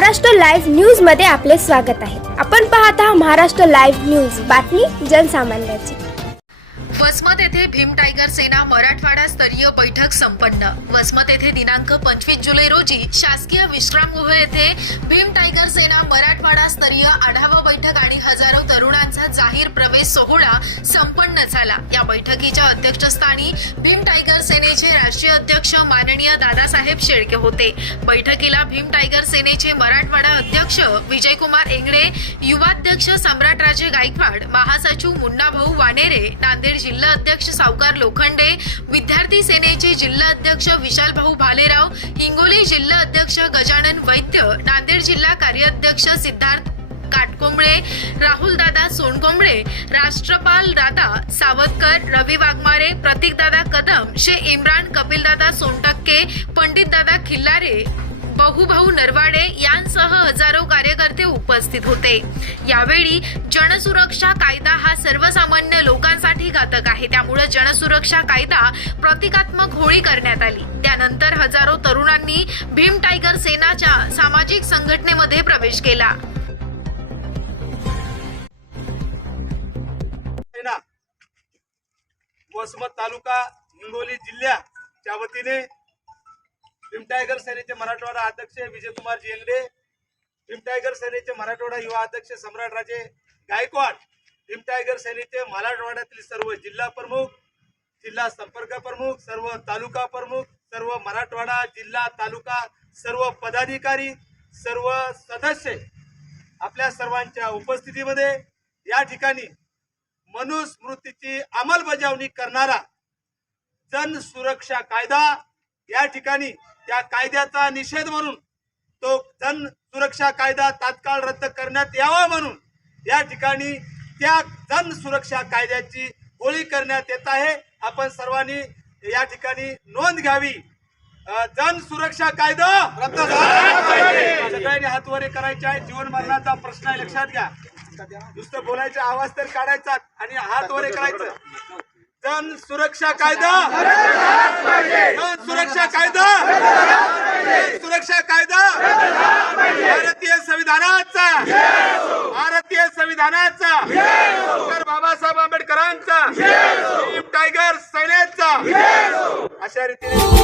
Maharashtra live न्यूजमध्ये आपले स्वागत आहे. आपण पाहत आहात महाराष्ट्र लाईव्ह न्यूज. बातमी जनसामान्याची. वसमत येथे भीम टायगर सेना मराठवाडा स्तरीय बैठक संपन्न. वसमत येथे दिनांक पंचवीस जुलै रोजी शासकीय विश्रामगृह येथे भीम टायगर सेना मराठवाडा स्तरीय आढावा बैठक आणि हजारो तरुणांचा जाहीर प्रवेश सोहळा संपन्न झाला. या बैठकीच्या अध्यक्षस्थानी भीम टायगर सेनेचे राष्ट्रीय अध्यक्ष माननीय दादासाहेब शेळके होते. बैठकीला भीम टायगर सेनेचे मराठवाडा अध्यक्ष विजयकुमार एंगडे युवाध्यक्ष सम्राटराजे गायकवाड महासचिव मुन्नाभाऊ वानेरे नांदेड जिल्हा अध्यक्ष सावकार लोखंडे विद्यार्थी सेनेचे जिल्हा अध्यक्ष विशाल भाऊ भालेराव हिंगोली जिल्हा अध्यक्ष गजानन वैद्य नांदेड जिल्हा कार्याध्यक्ष सिद्धार्थ काटकोंबळे राहुल दादा सोनकोंबळे राष्ट्रपाल दादा सावतकर रवी वाघमारे प्रतीक दादा कदम शे इम्रान कपिल दादा सोनटक्के पंडित दादा खिल्लारे बहुभाऊ नरवाडे यांसह हजारो कार्यकर्ते उपस्थित होते. यावेळी जनसुरक्षा कायदा हा सर्वसामान्य लोकांसाठी घातक आहे. त्यामुळे जनसुरक्षा कायदा प्रतिकात्मक होळी करण्यात आली. त्यानंतर हजारो तरुणांनी भीम टायगर सेनाच्या सामाजिक संघटनेमध्ये प्रवेश केला. वसमत तालुका हिंगोली जिल्ह्याच्या वतीने भीम टायगर सेनेचे मराठवाडा अध्यक्ष विजयकुमार जिंगडे भीम टायगर सेनेचे मराठवाडा युवा अध्यक्ष सम्राटराजे गायकवाड भीम टायगर सेनेचे मराठवाड्यातील सर्व जिल्हा प्रमुख जिल्हा संपर्क प्रमुख सर्व तालुका प्रमुख सर्व मराठवाडा जिल्हा तालुका सर्व पदाधिकारी सर्व सदस्य आपल्या सर्वांच्या उपस्थितीमध्ये या ठिकाणी मनुस्मृतीची अंमलबजावणी करणारा जन सुरक्षा कायदा या ठिकाणी त्या कायद्याचा निषेध म्हणून तो जन सुरक्षा कायदा तात्काळ रद्द करण्यात यावा म्हणून या ठिकाणी त्या जन सुरक्षा कायद्याची होळी करण्यात येत आहे. आपण सर्वांनी या ठिकाणी नोंद घ्यावी. जन सुरक्षा कायदा रद्द झाला सगळ्यांनी हातवारे करायचे आहे जीवन मरणाचा प्रश्न आहे लक्षात घ्या. नुसतं बोलायचा आवाज तर काढायचा आणि हात वरे करायचं जन सुरक्षा कायदा जन सुरक्षा कायदा जन सुरक्षा कायदा भारतीय संविधानाचा भारतीय संविधानाचा डॉक्टर बाबासाहेब आंबेडकरांचा टायगर सैन्याचा अशा रीतीने